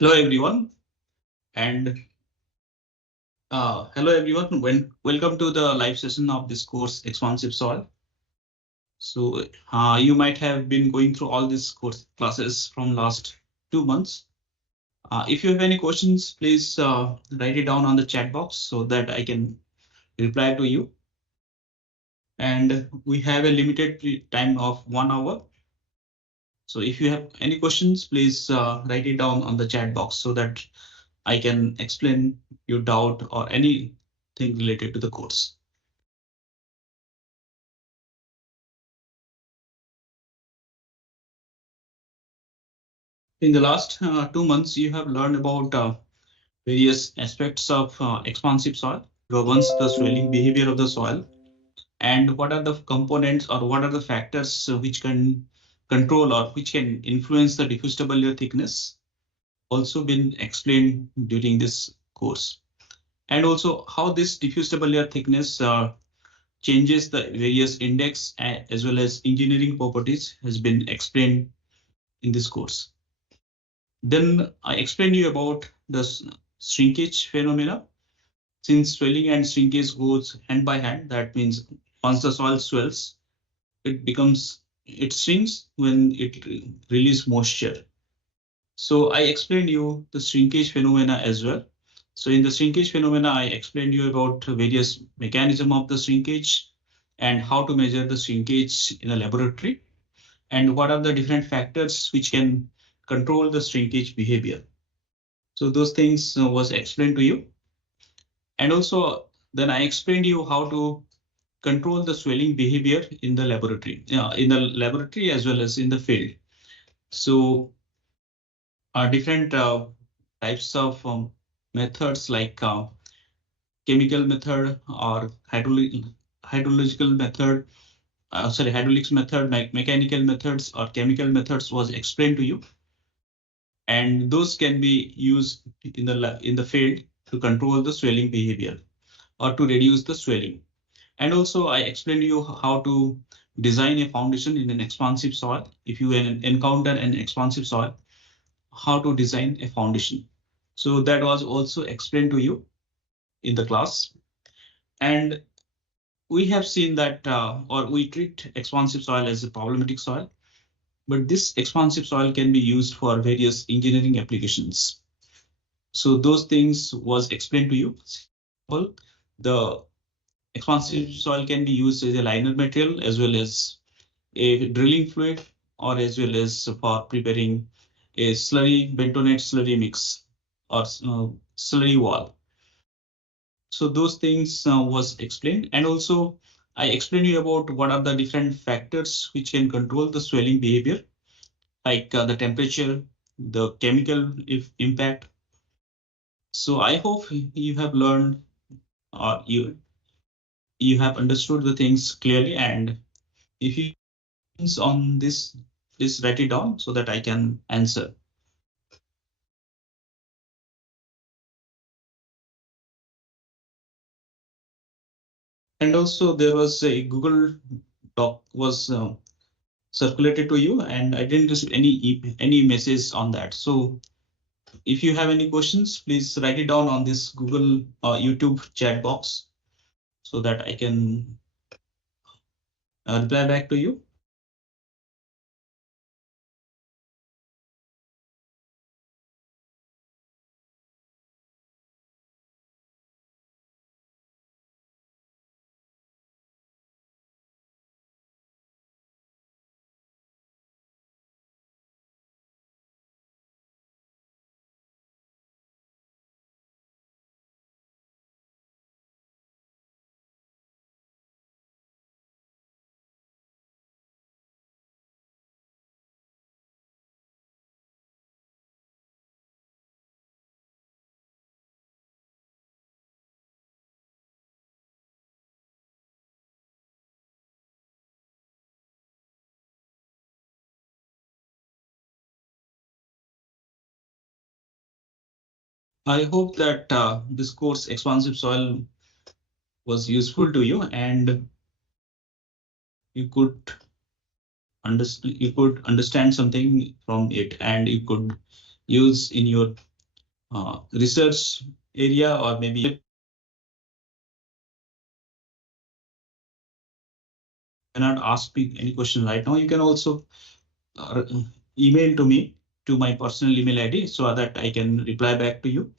Hello everyone, and hello everyone. Welcome to the live session of this course, Expansive Soil. So you might have been going through all these course classes from last 2 months. If you have any questions, please write it down on the chat box so that I can reply to you. And we have a limited time of 1 hour. So if you have any questions, please write it down on the chat box so that I can explain your doubt or anything related to the course. In the last 2 months, you have learned about various aspects of expansive soil, governs the swelling behavior of the soil, and what are the components or what are the factors which can control or which can influence the diffuse stable layer thickness, also been explained during this course. And also how this diffuse stable layer thickness changes the various index as well as engineering properties has been explained in this course. Then I explained you about the shrinkage phenomena. Since swelling and shrinkage goes hand by hand, that means once the soil swells, it shrinks when it releases moisture. So I explained you the shrinkage phenomena as well. So in the shrinkage phenomena, I explained you about various mechanism of the shrinkage and how to measure the shrinkage in a laboratory and what are the different factors which can control the shrinkage behavior. So those things was explained to you. And also then I explained you how to control the swelling behavior in the laboratory as well as in the field. So different types of methods like chemical method or hydrological method, hydraulics method, mechanical methods or chemical methods was explained to you. And those can be used in the field to control the swelling behavior or to reduce the swelling. And also I explained you how to design a foundation in an expansive soil. If you encounter an expansive soil, how to design a foundation. So that was also explained to you in the class. And we have seen that, or we treat expansive soil as a problematic soil, but this expansive soil can be used for various engineering applications. So those things was explained to you. The expansive soil can be used as a liner material as well as a drilling fluid or as well as for preparing a slurry bentonite slurry mix or slurry wall. So those things was explained, and also I explained you about what are the different factors which can control the swelling behavior, like the temperature, the chemical impact. So I hope you have learned or you have understood the things clearly, and if you on this, please write it down so that I can answer. And also there was a Google Doc was circulated to you, and I didn't receive any message on that. So if you have any questions, please write it down on this Google YouTube chat box so that I can reply back to you. I hope that this course Expansive Soil was useful to you, and you could understand something from it, and you could use in your research area, or maybe cannot ask me any question right now, you can also email to me to my personal email ID so that I can reply back to you.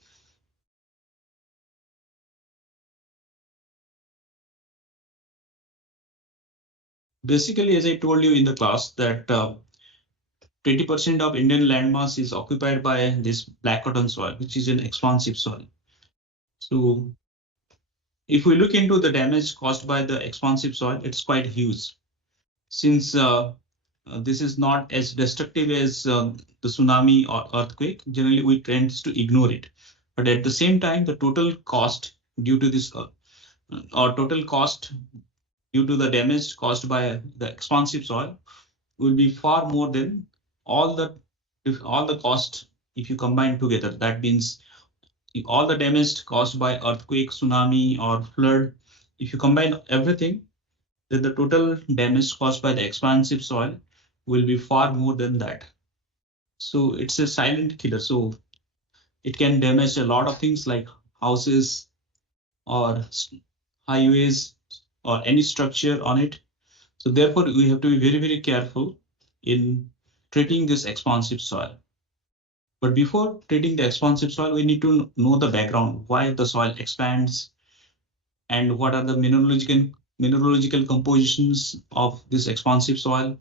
Basically, as I told you in the class, that 20% of Indian landmass is occupied by this black cotton soil, which is an expansive soil. So if we look into the damage caused by the expansive soil, it's quite huge. Since this is not as destructive as the tsunami or earthquake, generally we tend to ignore it. But at the same time, the total cost due to this, or total cost due to the damage caused by the expansive soil, will be far more than all the cost if you combine together. That means all the damage caused by earthquake, tsunami, or flood, if you combine everything, then the total damage caused by the expansive soil will be far more than that. So it's a silent killer. So it can damage a lot of things like houses or highways or any structure on it. So therefore, we have to be very, very careful in treating this expansive soil. But before treating the expansive soil, we need to know the background, why the soil expands, and what are the mineralogical compositions of this expansive soil,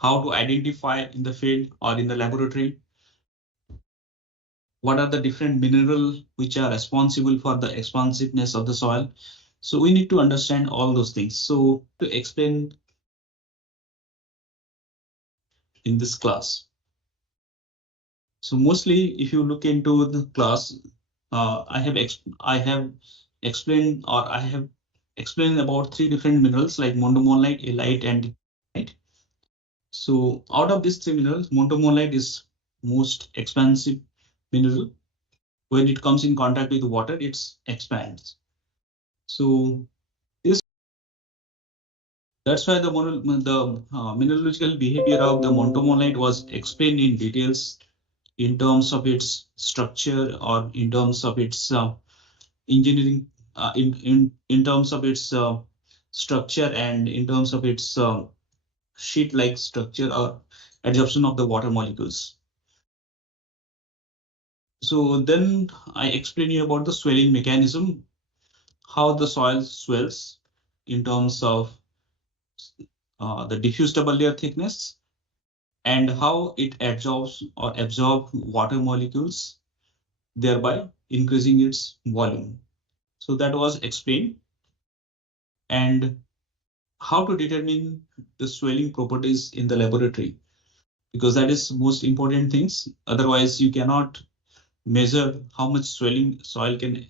how to identify in the field or in the laboratory, what are the different minerals which are responsible for the expansiveness of the soil. So we need to understand all those things. So to explain in this class. So mostly if you look into the class, I have explained, or I have explained about 3 different minerals like mondomonite, elite, and light. So out of these 3 minerals, mondomonite is most expansive mineral. When it comes in contact with water, it expands. So that's why the mineralogical behavior of the mondomonite was explained in details in terms of its structure, or in terms of its engineering, in terms of its structure, and in terms of its sheet-like structure or adsorption of the water molecules. So then I explain you about the swelling mechanism, how the soil swells in terms of the diffuse double layer thickness, and how it absorbs water molecules, thereby increasing its volume. So that was explained. And how to determine the swelling properties in the laboratory, because that is most important things. Otherwise, you cannot measure how much swelling soil can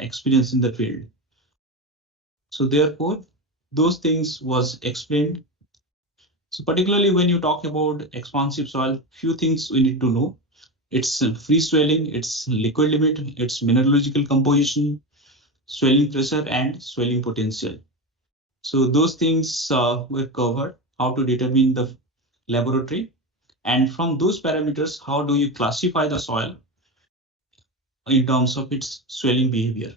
experience in the field. So therefore, those things was explained. So particularly when you talk about expansive soil, few things we need to know. It's free swelling, its liquid limit, its mineralogical composition, swelling pressure, and swelling potential. So those things were covered, how to determine the laboratory. And from those parameters, how do you classify the soil in terms of its swelling behavior?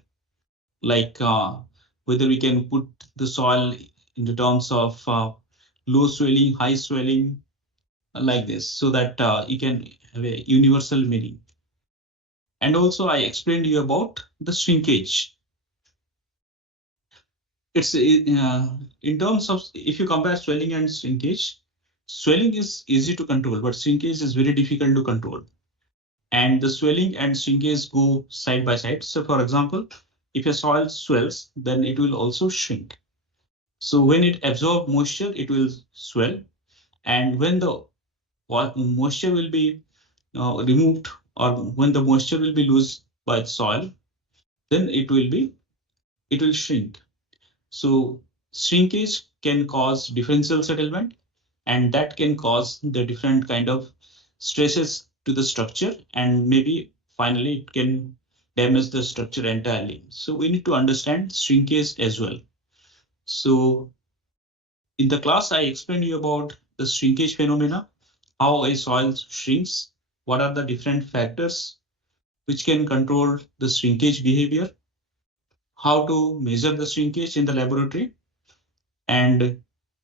Like whether we can put the soil in the terms of low swelling, high swelling, like this, so that you can have a universal meaning. And also I explained to you about the shrinkage. It's in terms of, if you compare swelling and shrinkage, swelling is easy to control, but shrinkage is very difficult to control. And the swelling and shrinkage go side by side. So for example, if a soil swells, then it will also shrink. So when it absorbs moisture, it will swell. And when the moisture will be removed, or when the moisture will be lost by the soil, then it will shrink. So shrinkage can cause differential settlement, and that can cause the different kind of stresses to the structure, and maybe finally it can damage the structure entirely. So we need to understand shrinkage as well. So in the class, I explained you about the shrinkage phenomena, how a soil shrinks, what are the different factors which can control the shrinkage behavior, how to measure the shrinkage in the laboratory, and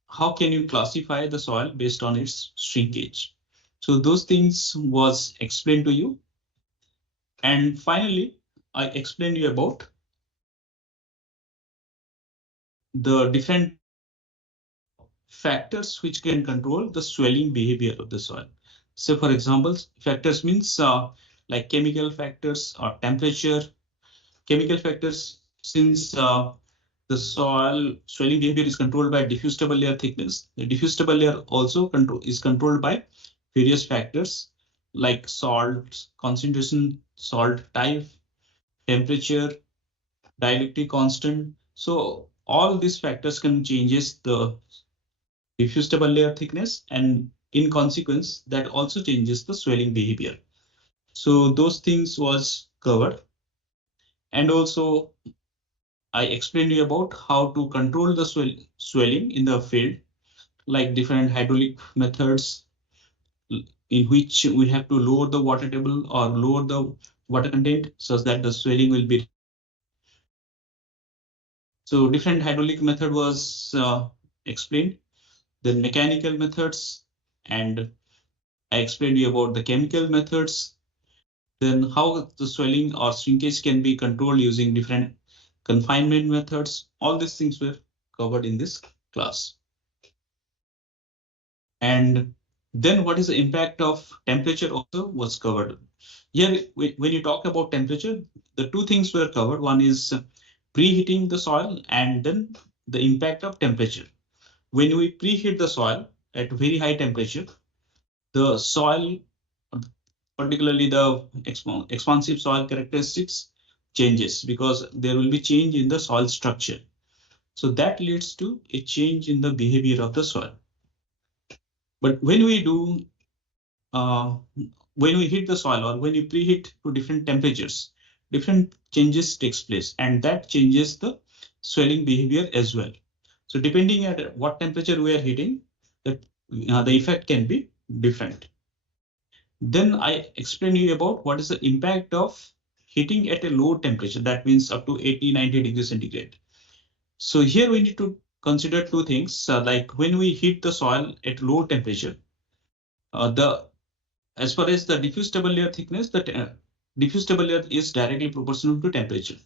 how can you classify the soil based on its shrinkage. So those things was explained to you. And finally, I explained you about the different factors which can control the swelling behavior of the soil. So for example, factors means like chemical factors or temperature. Chemical factors, since the soil swelling behavior is controlled by diffuse stable layer thickness, the diffuse stable layer also is controlled by various factors like salt concentration, salt type, temperature, dielectric constant. So all these factors can changes the diffuse stable layer thickness, and in consequence that also changes the swelling behavior. So those things was covered. And also I explained you about how to control the swelling in the field, like different hydraulic methods in which we have to lower the water table or lower the water content such that the swelling will be. So different hydraulic method was explained, then mechanical methods, and I explained you about the chemical methods, then how the swelling or shrinkage can be controlled using different confinement methods. All these things were covered in this class. And then what is the impact of temperature also was covered. Here, when you talk about temperature, the two things were covered. One is preheating the soil and then the impact of temperature. When we preheat the soil at very high temperature, the soil, particularly the expansive soil characteristics, changes because there will be change in the soil structure. So that leads to a change in the behavior of the soil. But when we do, when we heat the soil or when you preheat to different temperatures, different changes takes place, and that changes the swelling behavior as well. So depending at what temperature we are heating, that the effect can be different. Then I explain you about what is the impact of heating at a low temperature. That means up to 80-90 degrees centigrade. So here we need to consider two things, like when we heat the soil at low temperature, the as far as the diffuse stable layer thickness, the diffuse stable layer is directly proportional to temperature.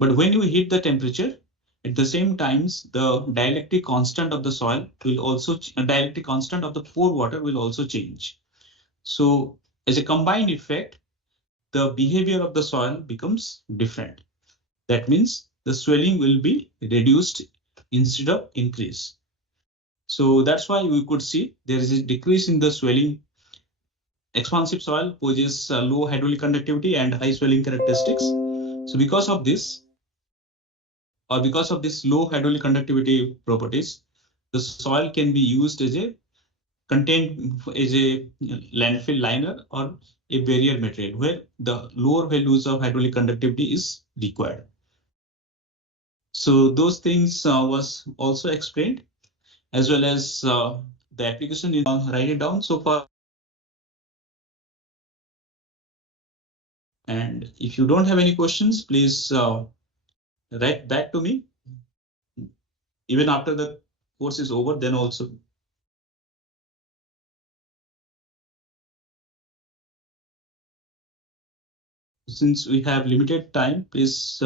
But when you heat the temperature, at the same times, the dielectric constant of the soil will also, dielectric constant of the pore water will also change. So as a combined effect, the behavior of the soil becomes different. That means the swelling will be reduced instead of increase. So that's why we could see there is a decrease in the swelling. Expansive soil poses low hydraulic conductivity and high swelling characteristics. So because of this, or because of this low hydraulic conductivity properties, the soil can be used as a landfill liner or a barrier material where the lower values of hydraulic conductivity is required. So those things was also explained, as well as the application. Write it down so far. And if you don't have any questions, please write back to me. Even after the course is over, then also. Since we have limited time, please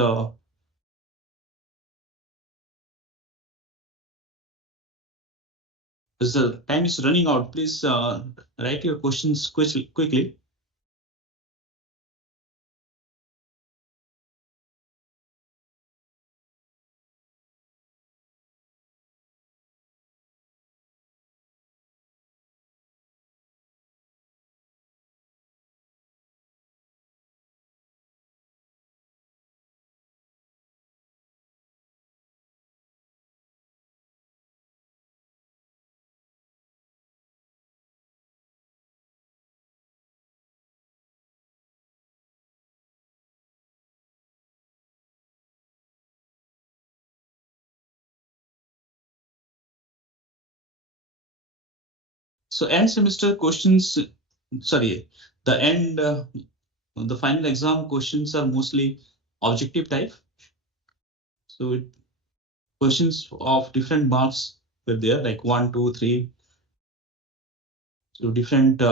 as the time is running out, please write your questions quickly. So end semester questions, sorry, The end, the final exam questions are mostly objective type. So questions of different marks were there, like 1, 2, 3. So different,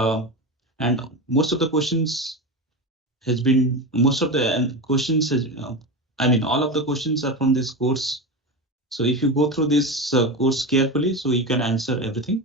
and most of the questions has been, most of the questions has, I mean, all of the questions are from this course. So if you go through this course carefully, so you can answer everything.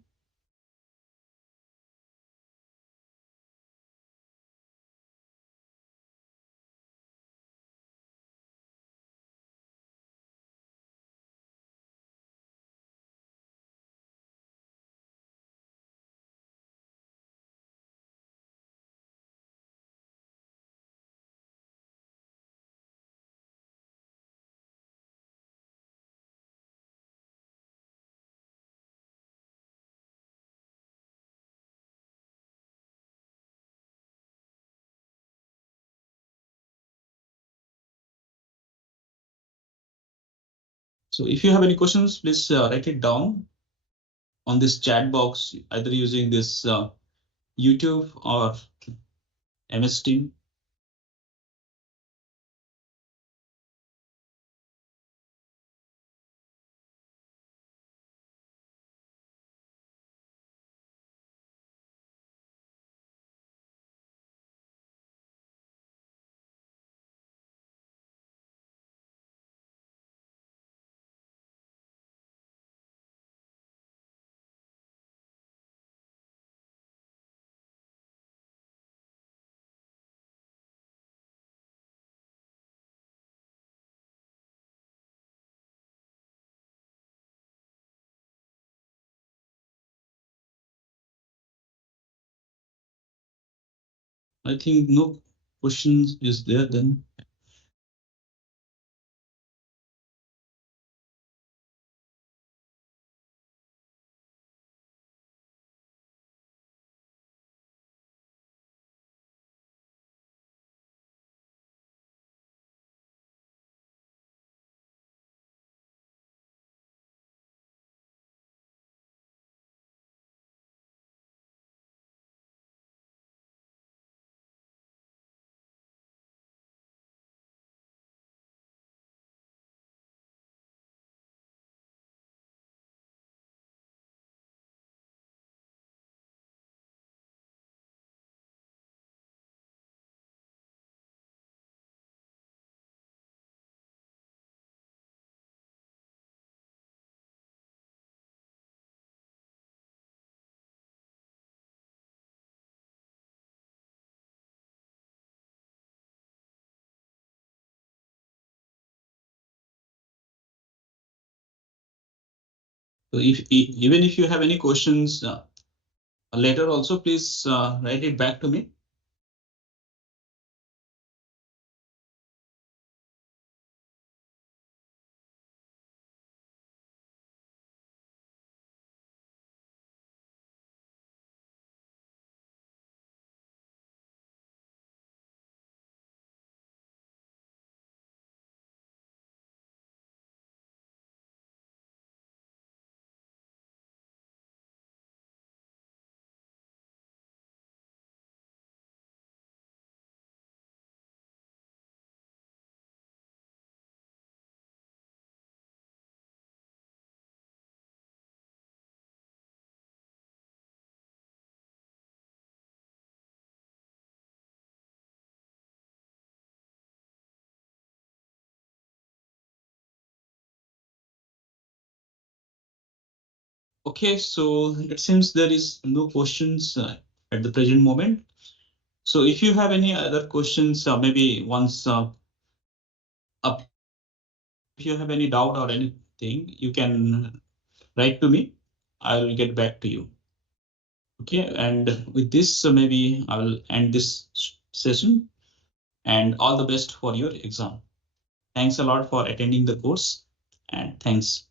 So if you have any questions, please write it down on this chat box, either using this YouTube or MS Team. I think no questions is there then. So if even if you have any questions later also, please write it back to me. Okay, so it seems there is no questions at the present moment. So if you have any other questions, maybe once up, if you have any doubt or anything, you can write to me. I will get back to you. Okay, and with this, maybe I will end this session, and all the best for your exam. Thanks a lot for attending the course, and thanks.